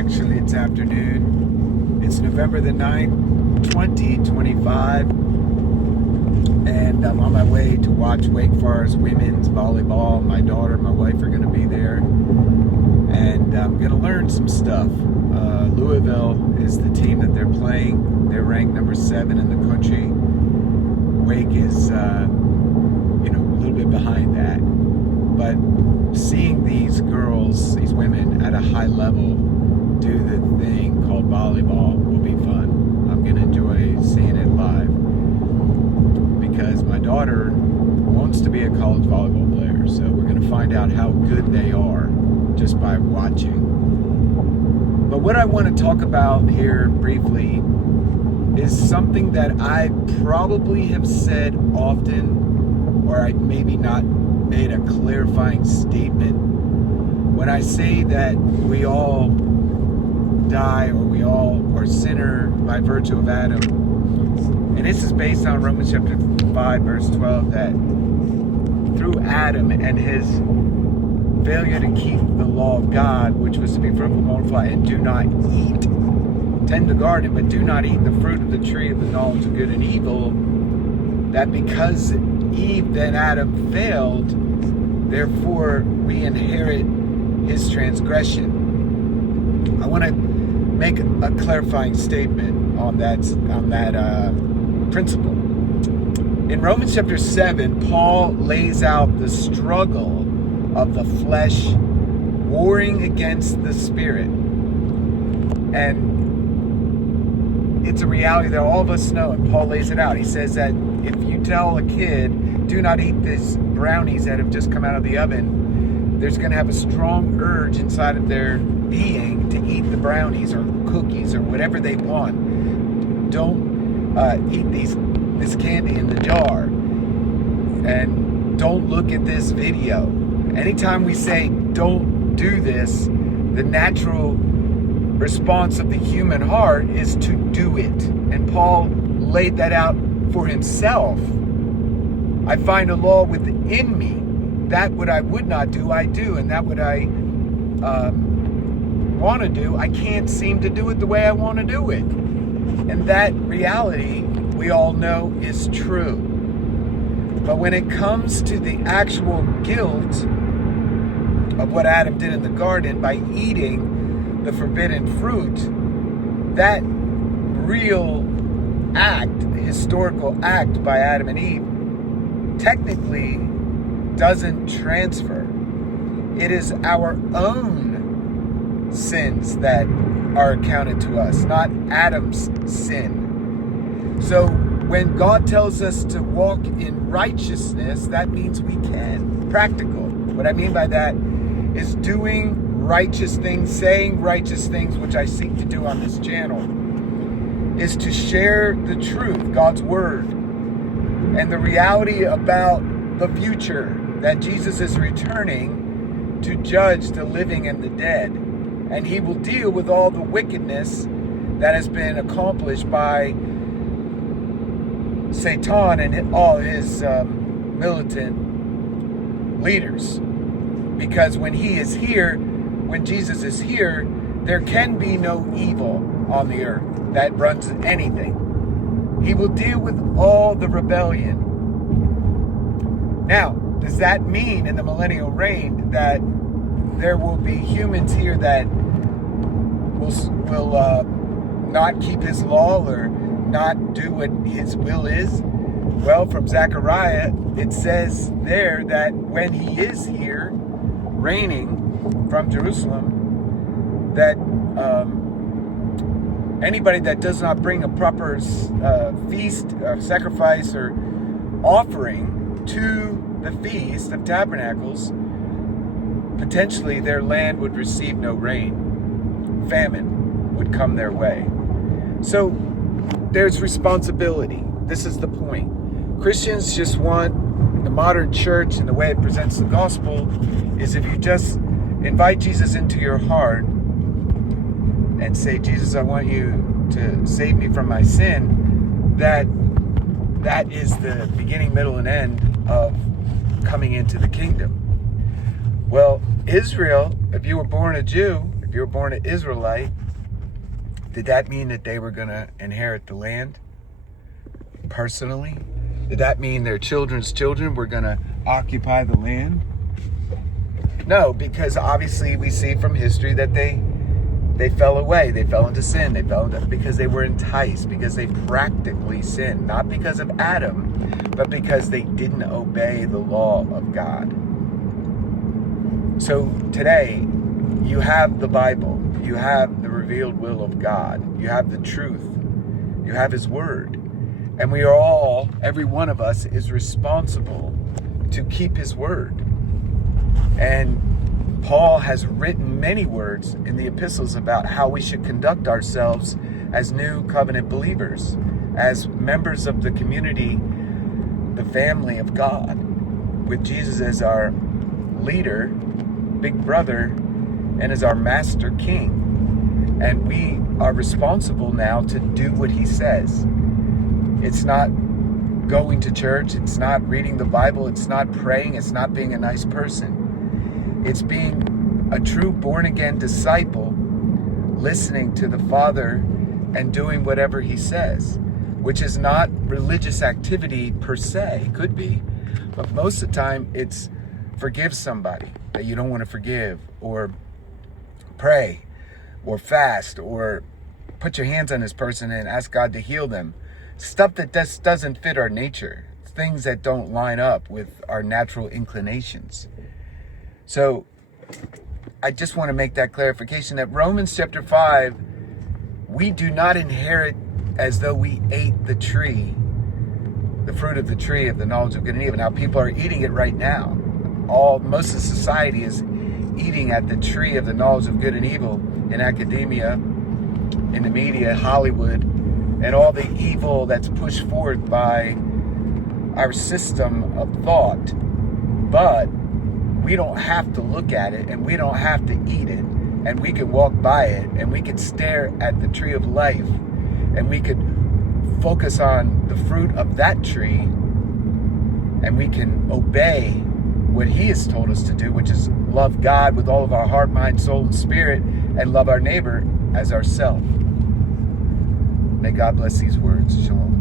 Actually, it's afternoon. It's November the 9th, 2025. And I'm on my way to watch Wake Forest women's volleyball. My daughter and my wife are going to be there. And I'm going to learn some stuff. Louisville is the team that they're playing. They're ranked number 7 in the country. Wake is, a little bit behind that. But seeing these girls, these women at a high level do the thing called volleyball will be fun. I'm going to enjoy seeing it live because my daughter wants to be a college volleyball player. So we're going to find out how good they are just by watching. But what I want to talk about here briefly is something that I probably have said often, or I maybe not made a clarifying statement. When I say that we all die, or we all are sinner by virtue of Adam, and this is based on Romans chapter 5 verse 12, that through Adam and his failure to keep the law of God, which was to be fruitful, multiply, and do not eat, tend the garden, but do not eat the fruit of the tree of the knowledge of good and evil, that because Eve, then Adam, failed, therefore we inherit his transgression. I want to make a clarifying statement on that principle. In Romans chapter 7, Paul lays out the struggle of the flesh warring against the spirit. And it's a reality that all of us know, and Paul lays it out. He says that if you tell a kid, do not eat these brownies that have just come out of the oven, there's going to have a strong urge inside of their being to eat the brownies or cookies or whatever they want. Don't eat this candy in the jar, and don't look at this video. Anytime we say don't do this, the natural response of the human heart is to do it. And Paul laid that out for himself. I find a law within me, that what I would not do, I do, and that what I want to do, I can't seem to do it the way I want to do it. And that reality, we all know, is true. But when it comes to the actual guilt of what Adam did in the garden by eating the forbidden fruit, that real act, historical act by Adam and Eve, technically doesn't transfer. It is our own sins that are accounted to us, not Adam's sin. So when God tells us to walk in righteousness, that means we can. Practical. What I mean by that is doing righteous things, saying righteous things, which I seek to do on this channel, is to share the truth, God's word, and the reality about the future, that Jesus is returning to judge the living and the dead. And he will deal with all the wickedness that has been accomplished by Satan and all his militant leaders. Because when he is here, when Jesus is here, there can be no evil on the earth that runs anything. He will deal with all the rebellion. Now, does that mean in the millennial reign that there will be humans here that will not keep his law or not do what his will is? Well, from Zechariah, it says there that when he is here, reigning from Jerusalem, that anybody that does not bring a proper feast, sacrifice, or offering to the Feast of Tabernacles, potentially their land would receive no rain. Famine would come their way. So there's responsibility. This is the point. Christians just want the modern church, and the way it presents the gospel is if you just invite Jesus into your heart and say, Jesus, I want you to save me from my sin, that is the beginning, middle, and end of coming into the kingdom. Well, Israel, if you were born a Jew, If you were born an Israelite, did that mean that they were going to inherit the land personally? Did that mean their children's children were going to occupy the land? No, because obviously we see from history that they fell away. They fell into sin. They fell into, because they were enticed, because they practically sinned. Not because of Adam, but because they didn't obey the law of God. So today, you have the Bible. You have the revealed will of God. You have the truth. You have His Word. And we are all, every one of us, is responsible to keep His Word. And Paul has written many words in the epistles about how we should conduct ourselves as new covenant believers, as members of the community, the family of God, with Jesus as our leader, big brother, and as our master king. And we are responsible now to do what He says. It's not going to church, it's not reading the Bible, it's not praying, it's not being a nice person. It's being a true born-again disciple, listening to the Father and doing whatever He says, which is not religious activity per se. It could be, but most of the time it's forgive somebody that you don't want to forgive, or pray, or fast, or put your hands on this person and ask God to heal them. Stuff that just doesn't fit our nature. Things that don't line up with our natural inclinations. So I just want to make that clarification that Romans chapter 5, we do not inherit as though we ate the tree, the fruit of the tree of the knowledge of good and evil. Now people are eating it right now. Most of society is eating at the tree of the knowledge of good and evil in academia, in the media, Hollywood, and all the evil that's pushed forth by our system of thought. But we don't have to look at it, and we don't have to eat it, and we can walk by it, and we can stare at the tree of life, and we could focus on the fruit of that tree, and we can obey what He has told us to do, which is love God with all of our heart, mind, soul, and spirit, and love our neighbor as ourselves. May God bless these words. Shalom.